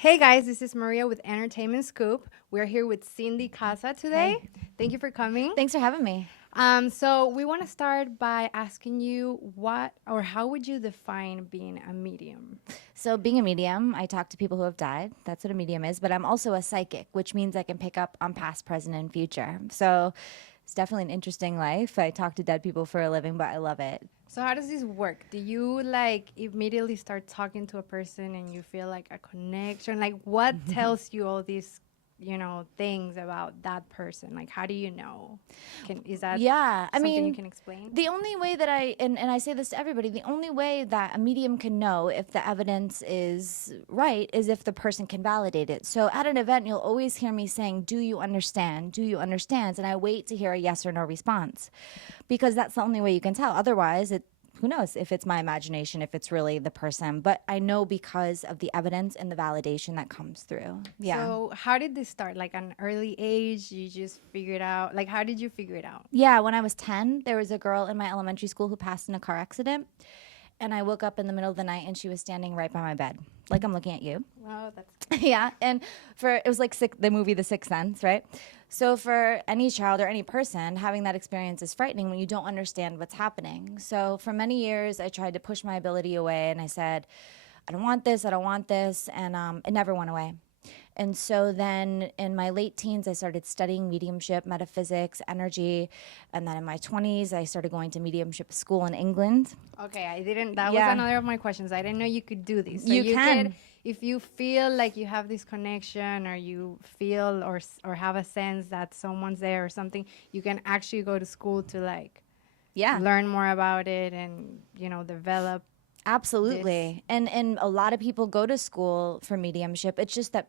Hey guys, this is Maria with Entertainment Scoop. We're here with Cindy Kaza today. Hey. Thank you for coming. Thanks for having me. So we want to start by asking you what or how would you define being a medium? So, being a medium, I talk to people who have died. That's what a medium is. But I'm also a psychic, which means I can pick up on past, present, and future. So, it's definitely an interesting life. I talk to dead people for a living, but I love it. So how does this work? Do you like immediately start talking to a person and you feel like a connection? Like what tells you all these, things about that person? Like how do you know? Is that Yeah. I something you mean, can explain? the only way that and I say this to everybody, the only way that a medium can know if the evidence is right is if the person can validate it. So at an event, you'll always hear me saying, "Do you understand? Do you understand?" And I wait to hear a yes or no response because that's the only way you can tell. Otherwise, who knows if it's my imagination, if it's really the person. But I know because of the evidence and the validation that comes through. Yeah. So how did this start? Like an early age, you just figured out, like how did you figure it out? Yeah, when I was 10, there was a girl in my elementary school who passed in a car accident. And I woke up in the middle of the night and she was standing right by my bed, like I'm looking at you. Wow, that's Yeah. And it was like the movie The Sixth Sense, right? So for any child or any person, having that experience is frightening when you don't understand what's happening. So for many years, I tried to push my ability away and I said, I don't want this, I don't want this. And it never went away. And so then in my late teens, I started studying mediumship, metaphysics, energy. And then in my 20s, I started going to mediumship school in England. okay. I didn't. That was Yeah. another of my questions. I didn't know you could do this. So You can. could, if you feel like you have this connection, or you feel or have a sense that someone's there or something, you can actually go to school to like Yeah. learn more about it and develop. Absolutely. And a lot of people go to school for mediumship. It's just that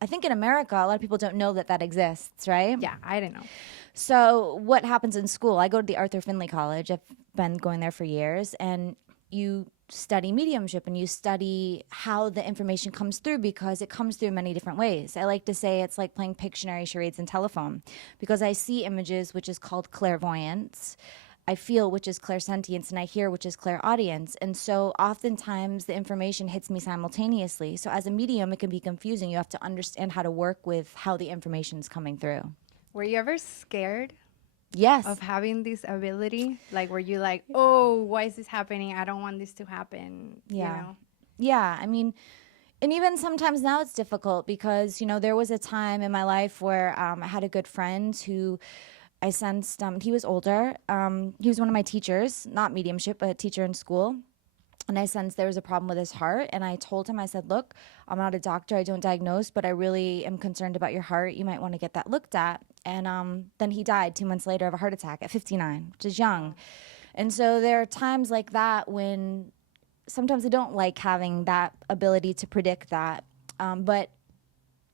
I think in America, a lot of people don't know that that exists, right? Yeah, I don't know. So what happens in school? I go to the Arthur Findlay College. I've been going there for years. And you study mediumship and you study how the information comes through because it comes through many different ways. I like to say it's like playing Pictionary, charades, and telephone because I see images, which is called clairvoyance. I feel, which is clairsentience, and I hear, which is clairaudience. And so oftentimes the information hits me simultaneously. So as a medium, it can be confusing. You have to understand how to work with how the information is coming through. Were you ever scared Yes. of having this ability? Like, were you like, oh, why is this happening? I don't want this to happen. Yeah. Yeah. I mean, and even sometimes now it's difficult because, there was a time in my life where I had a good friend who I sensed he was older. He was one of my teachers, not mediumship, but a teacher in school. And I sensed there was a problem with his heart. And I told him, I said, look, I'm not a doctor. I don't diagnose, but I really am concerned about your heart. You might want to get that looked at. And then he died 2 months later of a heart attack at 59, which is young. And so there are times like that when sometimes I don't like having that ability to predict that. But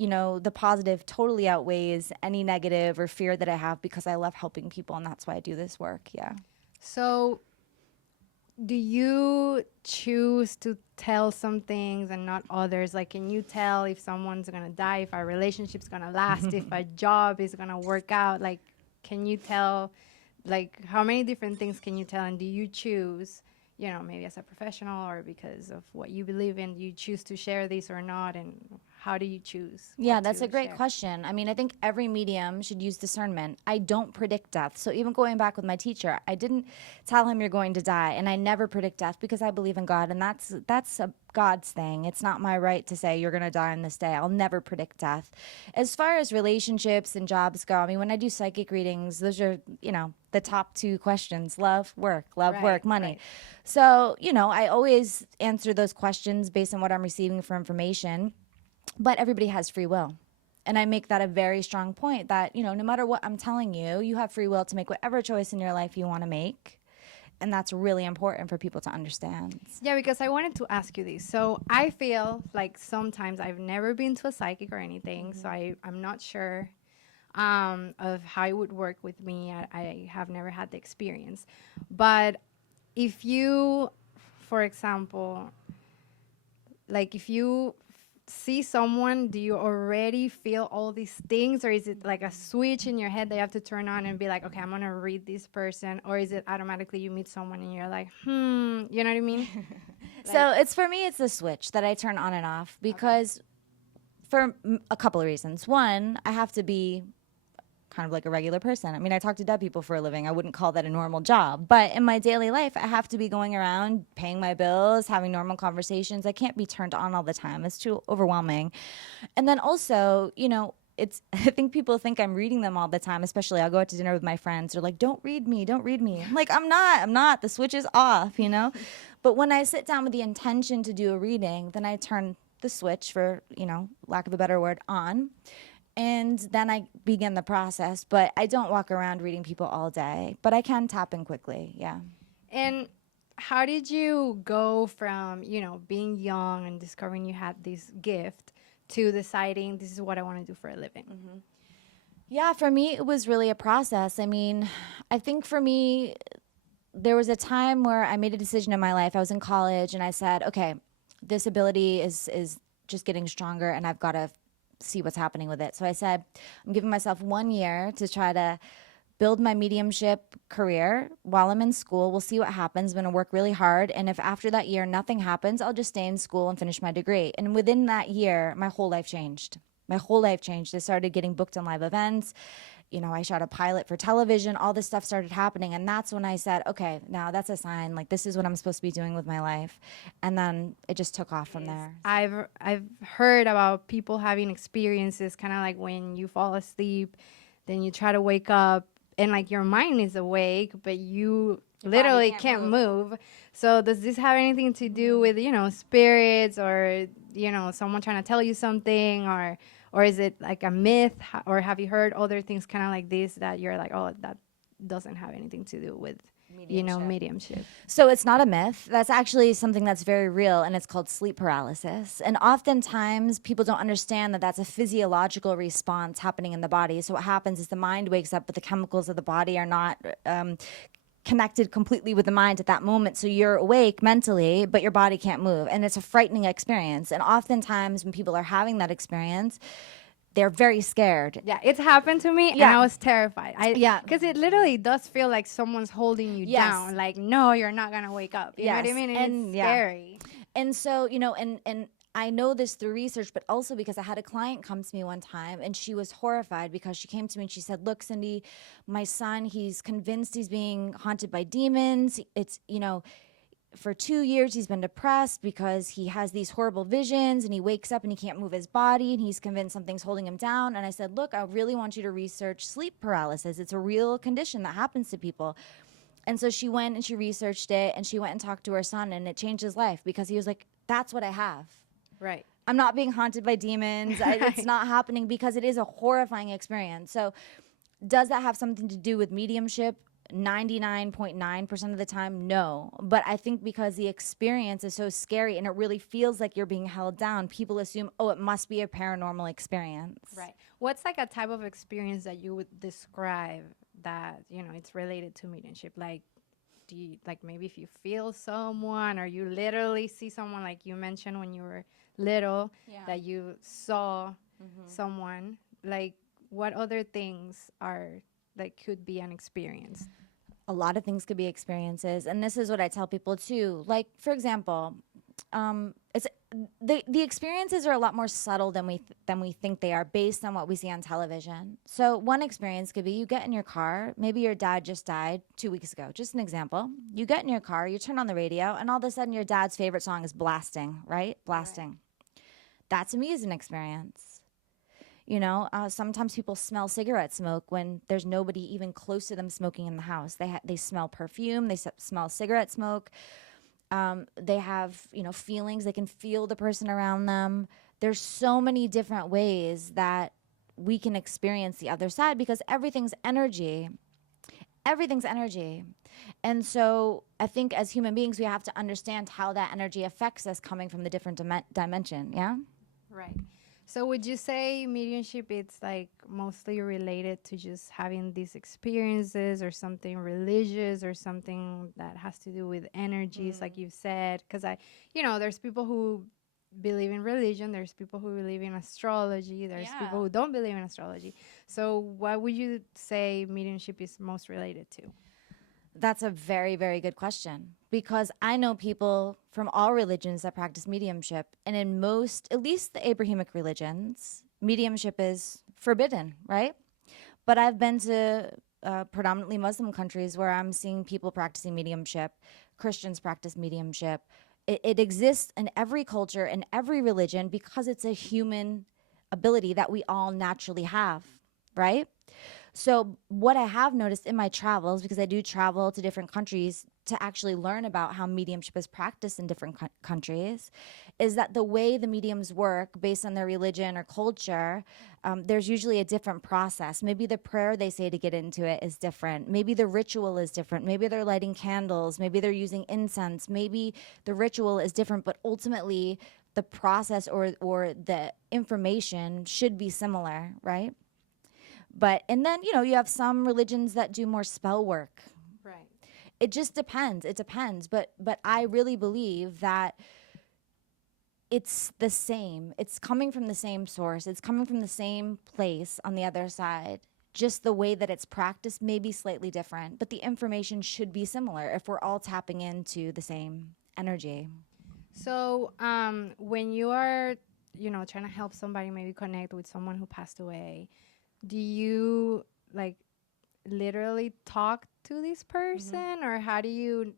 the positive totally outweighs any negative or fear that I have because I love helping people, and that's why I do this work. Yeah. So, do you choose to tell some things and not others? Like, can you tell if someone's gonna die, if our relationship's gonna last, if a job is gonna work out? Like, can you tell, like, how many different things can you tell? And do you choose, maybe as a professional or because of what you believe in, you choose to share this or not? And how do you choose? Yeah, that's a great question. I mean, I think every medium should use discernment. I don't predict death. So even going back with my teacher, I didn't tell him you're going to die, and I never predict death because I believe in God, and that's a God's thing. It's not my right to say you're going to die on this day. I'll never predict death. As far as relationships and jobs go, I mean, when I do psychic readings, those are, the top two questions: love, work, money. Right. So, I always answer those questions based on what I'm receiving for information. But everybody has free will. And I make that a very strong point that, no matter what I'm telling you, you have free will to make whatever choice in your life you want to make. And that's really important for people to understand. Yeah, because I wanted to ask you this. So I feel like sometimes I've never been to a psychic or anything, so I'm not sure of how it would work with me. I have never had the experience. But if you, for example, like if you see someone, do you already feel all these things, or is it like a switch in your head that you have to turn on and be like, okay, I'm gonna read this person, or is it automatically you meet someone and you're like, you know what I mean? So it's for me, it's the switch that I turn on and off because for a couple of reasons. One, I have to be kind of like a regular person. I mean, I talk to dead people for a living. I wouldn't call that a normal job. But in my daily life, I have to be going around paying my bills, having normal conversations. I can't be turned on all the time. It's too overwhelming. And then also, it's I think people think I'm reading them all the time, especially I'll go out to dinner with my friends. They're like, don't read me, don't read me. I'm like, I'm not. The switch is off. But when I sit down with the intention to do a reading, then I turn the switch, for, lack of a better word, on. And then I begin the process, but I don't walk around reading people all day, but I can tap in quickly. Yeah. And how did you go from, being young and discovering you had this gift to deciding this is what I want to do for a living? Mm-hmm. Yeah, for me, it was really a process. I mean, I think for me, there was a time where I made a decision in my life. I was in college and I said, okay, this ability is just getting stronger and I've got to see what's happening with it. So I said, I'm giving myself 1 year to try to build my mediumship career while I'm in school. We'll see what happens. I'm going to work really hard. And if after that year nothing happens, I'll just stay in school and finish my degree. And within that year, my whole life changed. My whole life changed. I started getting booked on live events. I shot a pilot for television. All this stuff started happening. And that's when I said, okay, now that's a sign. Like, this is what I'm supposed to be doing with my life. And then it just took off from there. I've heard about people having experiences kind of like when you fall asleep, then you try to wake up and like your mind is awake, but you literally can't move. So does this have anything to do with, spirits or, someone trying to tell you something, or is it like a myth, or have you heard other things kind of like this that you're like, oh, that doesn't have anything to do with, mediumship? So it's not a myth. That's actually something that's very real, and it's called sleep paralysis. And oftentimes people don't understand that that's a physiological response happening in the body. So what happens is the mind wakes up, but the chemicals of the body are not connected completely with the mind at that moment. So you're awake mentally, but your body can't move. And it's a frightening experience. And oftentimes when people are having that experience, they're very scared. Yeah, it's happened to me, and I was terrified. Because it literally does feel like someone's holding you down. Like, no, you're not going to wake up. You know what I mean? And it's scary. And so, and I know this through research, but also because I had a client come to me one time and she was horrified because she came to me and she said, look, Cindy, my son, he's convinced he's being haunted by demons. It's, for 2 years he's been depressed because he has these horrible visions and he wakes up and he can't move his body and he's convinced something's holding him down. And I said, look, I really want you to research sleep paralysis. It's a real condition that happens to people. And so she went and she researched it and she went and talked to her son, and it changed his life because he was like, that's what I have. Right. I'm not being haunted by demons. It's not happening, because it is a horrifying experience. So does that have something to do with mediumship? 99.9% of the time, no. But I think because the experience is so scary and it really feels like you're being held down, people assume, oh, it must be a paranormal experience. Right. What's like a type of experience that you would describe that, it's related to mediumship? Like, do you, like, maybe if you feel someone or you literally see someone, like you mentioned when you were little, that you saw someone, like, what other things are, like, could be an experience? A lot of things could be experiences. And this is what I tell people too. Like, for example, it's the experiences are a lot more subtle than we think they are, based on what we see on television. So one experience could be you get in your car, maybe your dad just died 2 weeks ago, just an example. You get in your car, you turn on the radio, and all of a sudden your dad's favorite song is blasting, right? Blasting. Right. That to me is an experience. Sometimes people smell cigarette smoke when there's nobody even close to them smoking in the house. They smell perfume, they smell cigarette smoke. They have, feelings. They can feel the person around them. There's so many different ways that we can experience the other side, because everything's energy. Everything's energy. And so I think as human beings, we have to understand how that energy affects us coming from the different dimension. Yeah? Right. So would you say mediumship, it's like mostly related to just having these experiences, or something religious, or something that has to do with energies, like you said? Because there's people who believe in religion, there's people who believe in astrology, there's people who don't believe in astrology. So what would you say mediumship is most related to? That's a very, very good question, because I know people from all religions that practice mediumship. And in most, at least the Abrahamic religions, mediumship is forbidden, right? But I've been to predominantly Muslim countries where I'm seeing people practicing mediumship. Christians practice mediumship. It exists in every culture, in every religion, because it's a human ability that we all naturally have, right? So, what I have noticed in my travels, because I do travel to different countries to actually learn about how mediumship is practiced in different countries, is that the way the mediums work based on their religion or culture, there's usually a different process. Maybe the prayer they say to get into it is different. Maybe the ritual is different. Maybe they're lighting candles. Maybe they're using incense. Maybe the ritual is different, but ultimately, the process or the information should be similar, right? But, and then, you have some religions that do more spell work. Right. It just depends. It depends. But I really believe that it's the same. It's coming from the same source. It's coming from the same place on the other side. Just the way that it's practiced may be slightly different, but the information should be similar if we're all tapping into the same energy. So, when you are, trying to help somebody maybe connect with someone who passed away, do you like literally talk to this person, or how do you,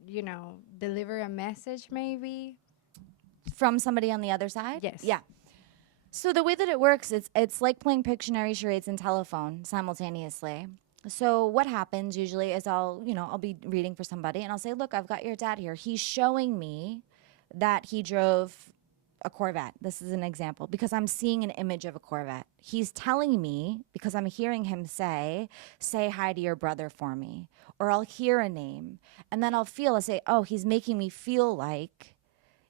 deliver a message maybe? From somebody on the other side? Yes. Yeah. So the way that it works, it's like playing Pictionary, charades, and telephone simultaneously. So what happens usually is I'll be reading for somebody and I'll say, look, I've got your dad here. He's showing me that he drove a Corvette. This is an example because I'm seeing an image of a Corvette. He's telling me because I'm hearing him say hi to your brother for me, or I'll hear a name and then I'll say, oh, he's making me feel like,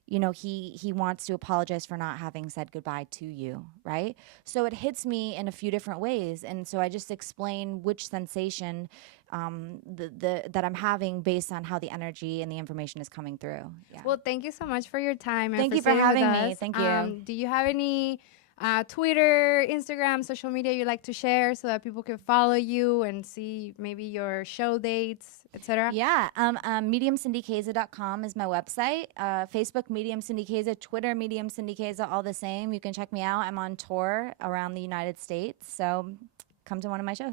he wants to apologize for not having said goodbye to you, right? So it hits me in a few different ways. And so I just explain which sensation that I'm having based on how the energy and the information is coming through. Yeah. Well, thank you so much for your time. Thank you for sitting with having me. us. Thank you. Do you have any Twitter, Instagram, social media you'd like to share so that people can follow you and see maybe your show dates, etc.? Yeah. MediumCindyKaza.com is my website. Facebook, Medium Cindy Kaza. Twitter, Medium Cindy Kaza, all the same. You can check me out. I'm on tour around the United States. So come to one of my shows.